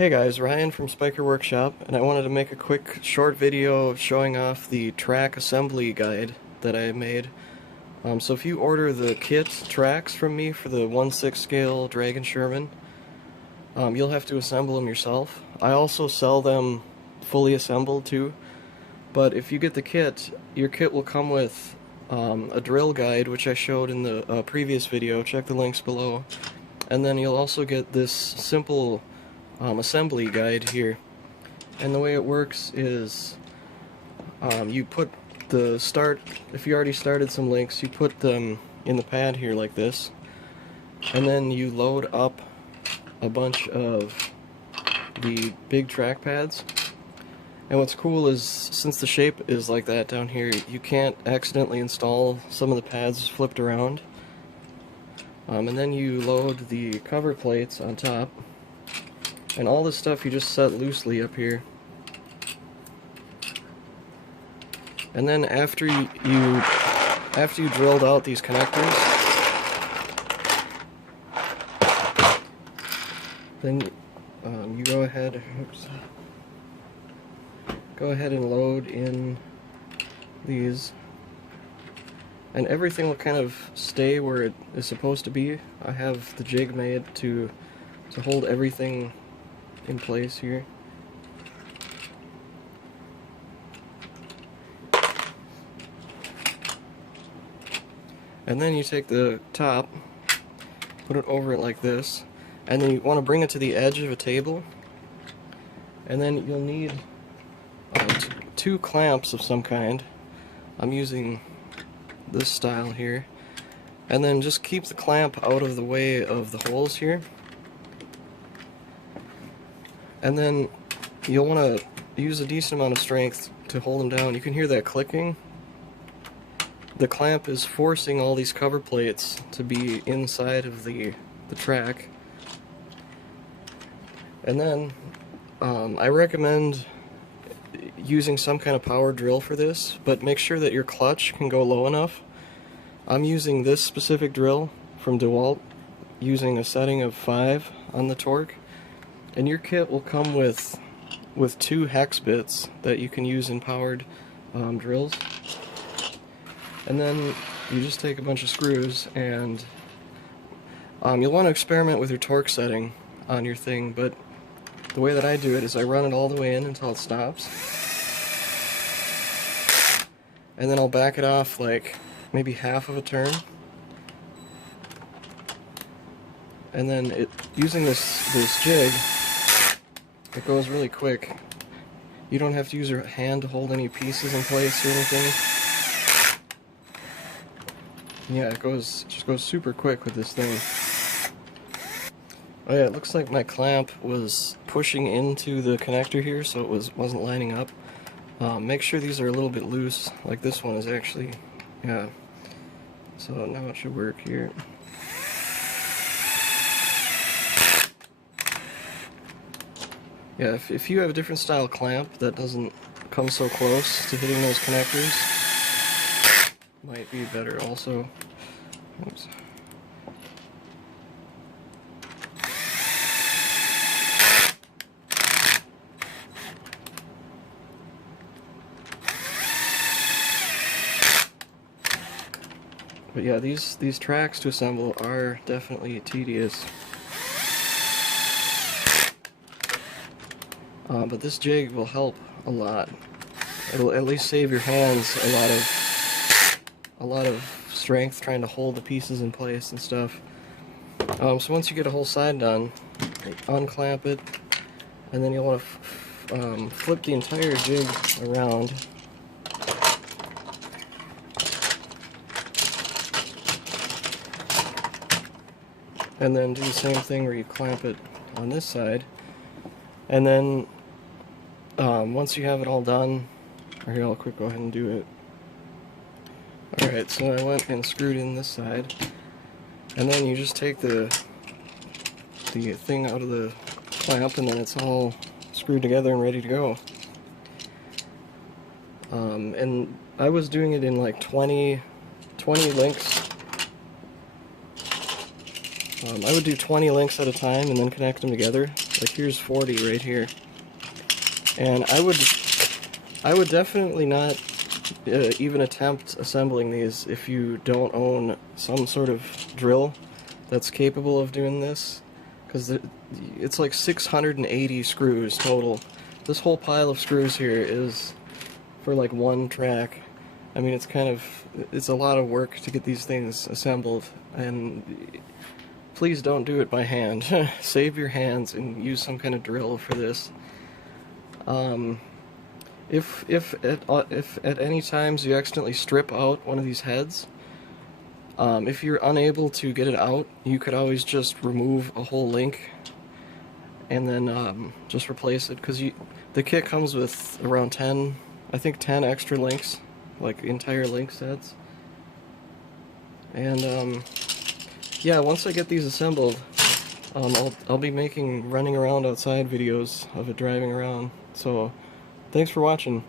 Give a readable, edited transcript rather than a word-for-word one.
Hey guys, Ryan from Spyker Workshop, and I wanted to make a quick short video showing off the track assembly guide that I made. So if you order the kit tracks from me for the 1/6 scale Dragon Sherman, you'll have to assemble them yourself. I also sell them fully assembled too, but if you get the kit, your kit will come with a drill guide, which I showed in the previous video. Check the links below. And then you'll also get this simple assembly guide here, and the way it works is you put the start, if you already started some links, you put them in the pad here like this, and then you load up a bunch of the big track pads. And what's cool is, since the shape is like that down here, you can't accidentally install some of the pads flipped around. And then you load the cover plates on top. And all this stuff you just set loosely up here. And then after you drilled out these connectors, then you go ahead and load in these, and everything will kind of stay where it is supposed to be. I have the jig made to hold everything in place here. And then you take the top, put it over it like this, and then you want to bring it to the edge of a table, and then you'll need two clamps of some kind. I'm using this style here, and then just keep the clamp out of the way of the holes here. And then you'll want to use a decent amount of strength to hold them down. You can hear that clicking. The clamp is forcing all these cover plates to be inside of the track. And then I recommend using some kind of power drill for this, but make sure that your clutch can go low enough. I'm using this specific drill from DeWalt, using a setting of 5 on the torque. And your kit will come with 2 hex bits that you can use in powered drills. And then you just take a bunch of screws, and you'll want to experiment with your torque setting on your thing, but the way that I do it is I run it all the way in until it stops. And then I'll back it off like maybe half of a turn. And then using this jig, it goes really quick. You don't have to use your hand to hold any pieces in place or anything. Yeah, it just goes super quick with this thing. Oh yeah, it looks like my clamp was pushing into the connector here, so it wasn't lining up. Make sure these are a little bit loose, like this one is actually. Yeah. So now it should work here. Yeah, if you have a different style clamp that doesn't come so close to hitting those connectors, might be better also. Oops. But yeah, these tracks to assemble are definitely tedious. But this jig will help a lot. It'll at least save your hands a lot of strength trying to hold the pieces in place and stuff. So once you get a whole side done, unclamp it, and then you'll want to flip the entire jig around. And then do the same thing where you clamp it on this side. And then once you have it all done, or here, I'll quick go ahead and do it. Alright, so I went and screwed in this side, and then you just take the thing out of the clamp, and then it's all screwed together and ready to go. And I was doing it in like 20 links. I would do 20 links at a time and then connect them together. Like here's 40 right here. And I would definitely not even attempt assembling these if you don't own some sort of drill that's capable of doing this, because it's like 680 screws total. This whole pile of screws here is for like one track. I mean, it's a lot of work to get these things assembled, and please don't do it by hand. Save your hands and use some kind of drill for this. If at any times you accidentally strip out one of these heads, if you're unable to get it out, you could always just remove a whole link and then just replace it, because the kit comes with around 10 extra links, like entire link sets. And yeah, once I get these assembled, I'll be making running around outside videos of it driving around. So thanks for watching.